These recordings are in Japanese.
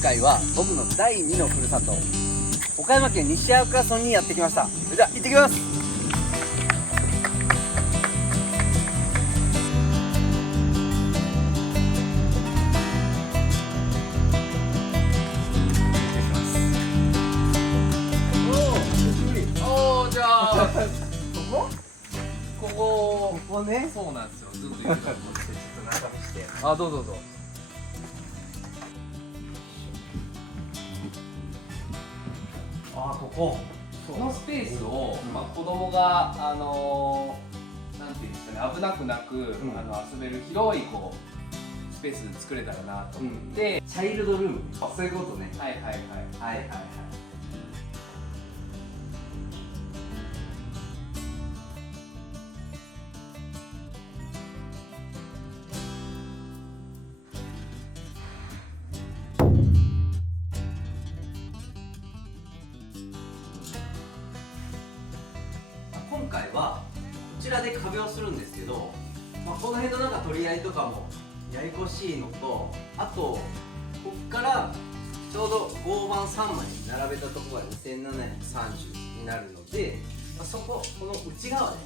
回は僕の第2のふるさと岡山県西粟倉村にやってきました。それじゃあ行ってきます。じゃあここね。そうなんですよ。ずっと言ってたのでちょっと中見して。どうぞどうぞ。このスペースを、子供がなんていうんですかね、危なくなく、遊べる広いスペース作れたらなと思って、チャイルドルーム。そういうことね。はいはいはいはいはいはい。今回はこちらで壁をするんですけど、この辺のなんか取り合いとかもややこしいのと、あとこっからちょうど合板3枚並べたところが2730になるので、この内側で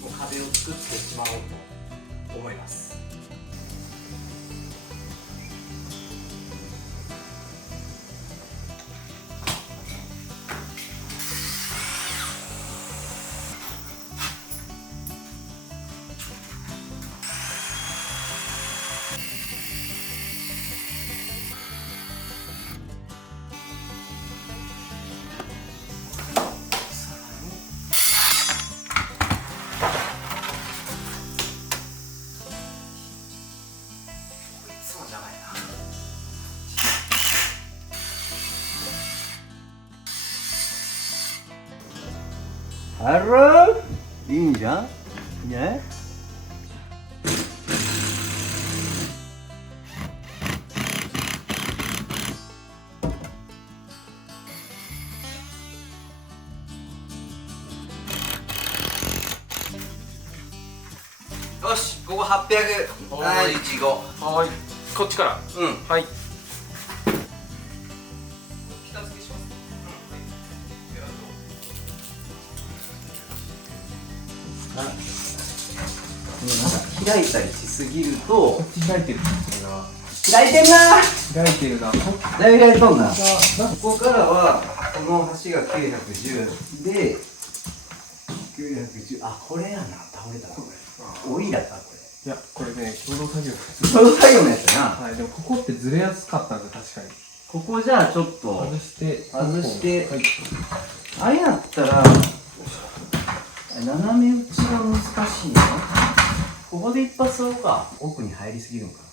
もう壁を作ってしまおうと思います。あら、いいんじゃんね。よし、ここ800。はい、1号。はい。こっちから。はい。下付けします。なんか開いたりしすぎると、こっち開いてる。開いてんな。開いてるな。だいぶ開いとんな。ここからはこの橋が910で910。あ、これやな。倒れたなこれ。オイラかこれ。いや、これね、共同作業。共同作業のやつやな。はい、でもここってずれやすかったんで、確かに。ここじゃあちょっと外して、はい、あれやったら斜め打ちが難しいの。ここで一発そうか。奥に入りすぎるのかな。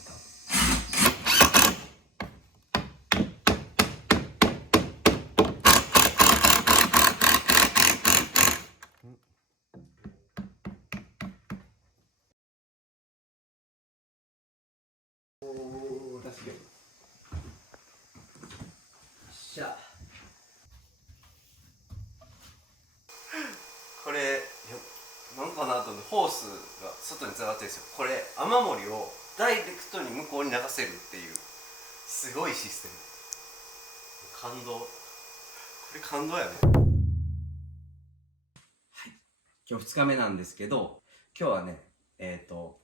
これなんかなと思ってホースが外につながってるんですよ。これ雨漏りをダイレクトに向こうに流せるっていうすごいシステム。感動。これ感動やね。はい、今日2日目なんですけど、今日はね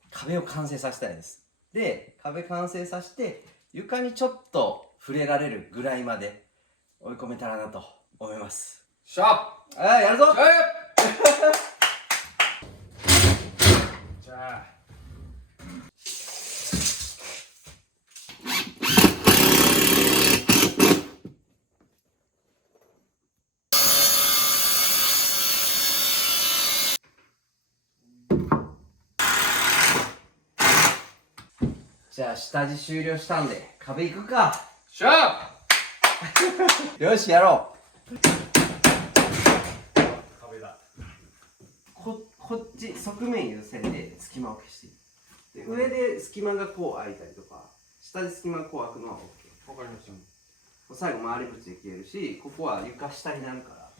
壁を完成させたいです。で、壁完成させて床にちょっと触れられるぐらいまで追い込めたらなと思います。しゃああ、やるぞ。じゃあ。じゃあ下地終了したんで壁行くか。しゃよし、やろう。壁だ。こっち側面優先で隙間を消していく。で、上で隙間がこう開いたりとか、下で隙間がこう開くのは OK。わかりました。最後回り口で消えるし、ここは床下になるから。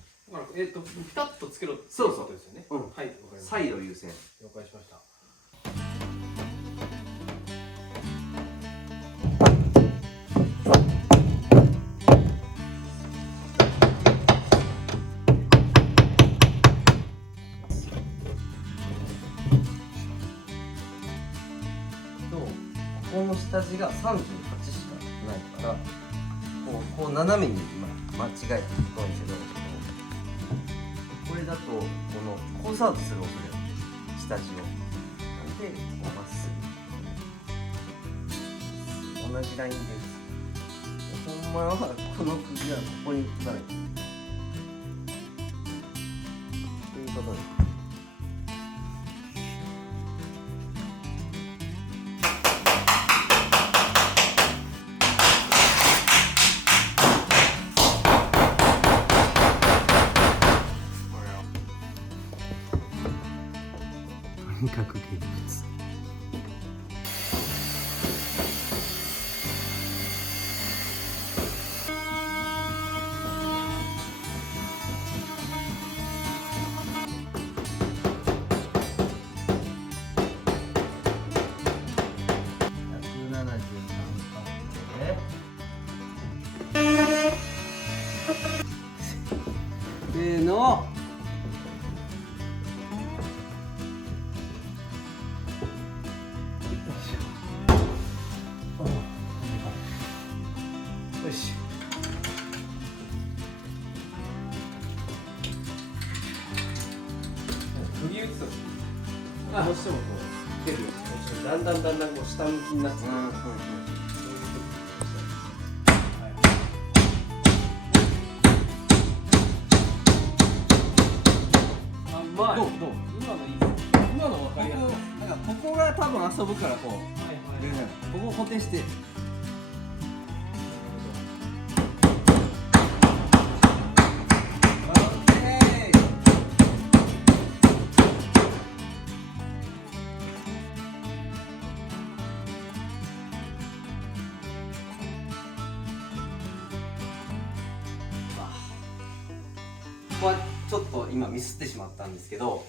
ピタッとつけろってそうそうことですよね。うん、はい、わかりました。サイド優先。了解しました。ここの下地が38しかないからこう斜めに今間違えていくんですけど、これだとこのコースアウトする恐れがあって下地をなんでこうまっすぐ同じラインです。ほんまはこの釘はここに打たないということです。とにかく現物。せーの。よし。釘打つとどうしてもこう蹴るだんだんこう下向きになってくる。どう今のいいです。今の分かりやすい。なんかここが多分遊ぶからこう、ここ固定して。ここはちょっと今ミスってしまったんですけど、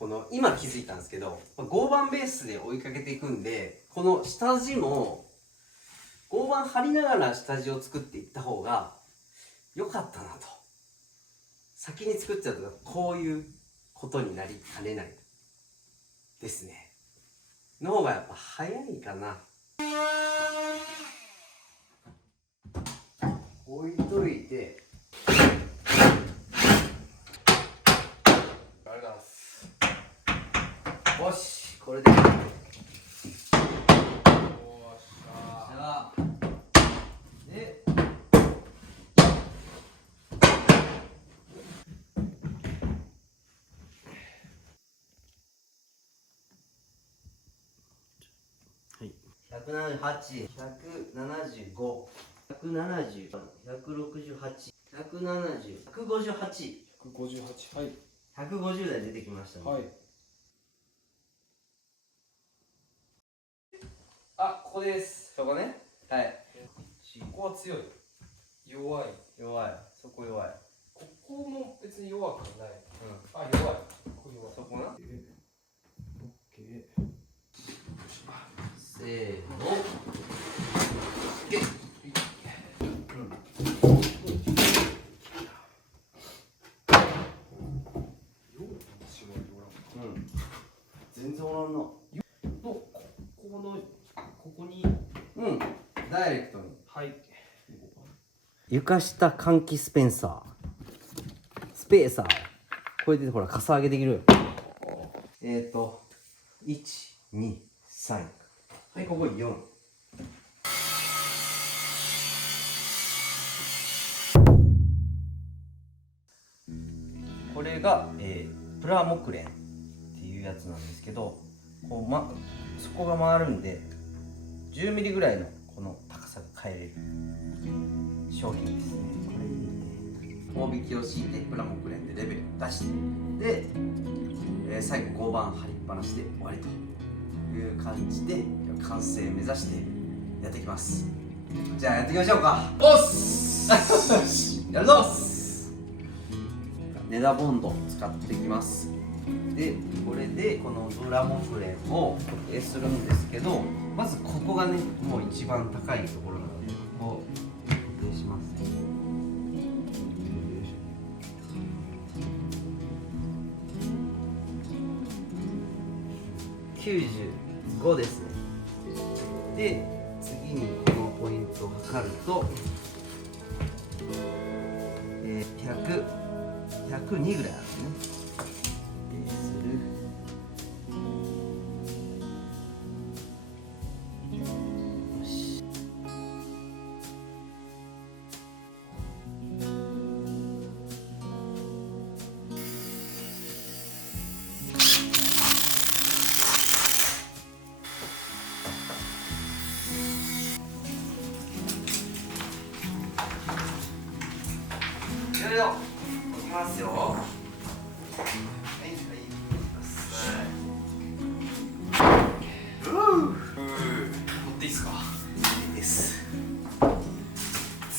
この今気づいたんですけど、合板ベースで追いかけていくんで、この下地も合板張りながら下地を作っていった方が良かったなと。先に作っちゃうとこういうことになりかねないですね。の方がやっぱ早いかな。置いといて。よし、これで。よっしゃ。で。はい。178、175、170、168、170、158。158、はい。150台出てきましたね。はい。あ、ここです。そこね。はい。ここは強い。弱い。弱い。そこ弱い。ここも別に弱くはない。うん。あ、弱い。ここ弱い。そこな。オッケー。せーの。全然おらんな。ここに。うん。ダイレクトに。はい。床下換気スペンサー。スペーサー。これでほら、かさ上げできる。1、2、3。はい、ここ4。これが、プラモクレンっていうやつなんですけど、こうそこが回るんで10ミリぐらいのこの高さが変えれる商品ですね。これ大引きを敷いてプラモクレンでレベル出してで、最後合板張りっぱなしで終わりという感じで完成目指してやっていきます。じゃあやっていきましょうか。おっすやるぞっす。ネダボンド使っていきます。でこれでこのプラモクレンを固定するんですけど、まずここがねもう一番高いところなのでこう固定しますね。95ですね。で次にこのポイントを測ると、102ぐらいあるね。する。よし。いきますよ。はいはい、持っていいですか？いいです。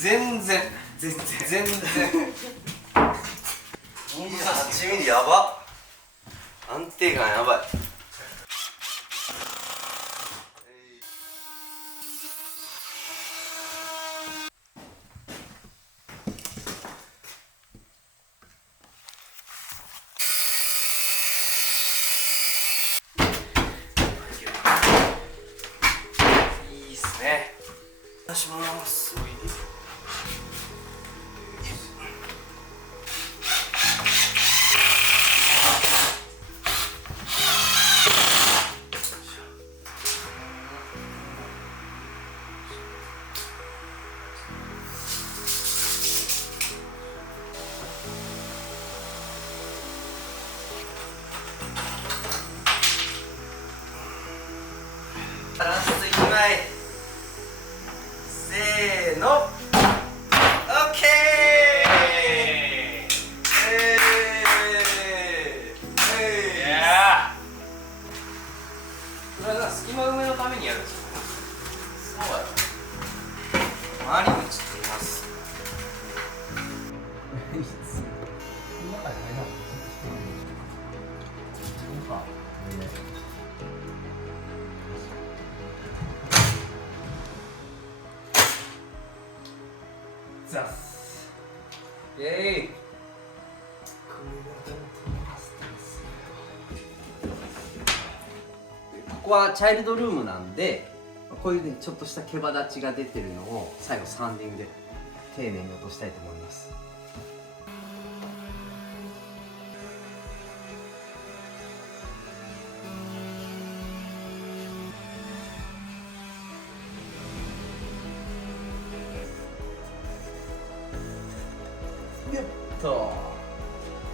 全然28ミリやば。安定感やばい。出します。バランスいきまい。せーの、オッケこれは隙間埋めのためにやるんですか？そうやろ。回り道って言います。ザスイエーイ。ここはチャイルドルームなんで、こういうねちょっとした毛羽立ちが出てるのを最後サンディングで丁寧に落としたいと思います。よっと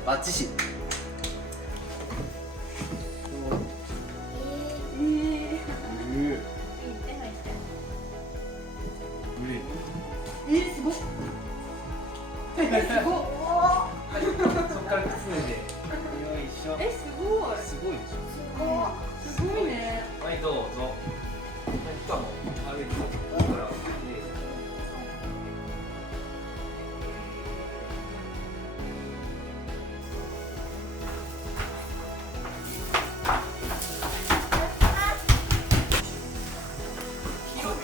バッチシ。すごっ。そっから靴脱いで。よいしょ。すごい。すごいでしょ。すごいね。はい、どうぞ。しかも上げてここから。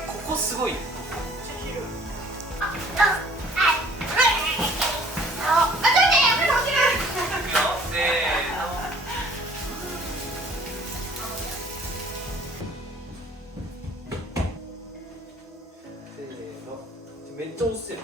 ここすごい。めっちゃ押してる。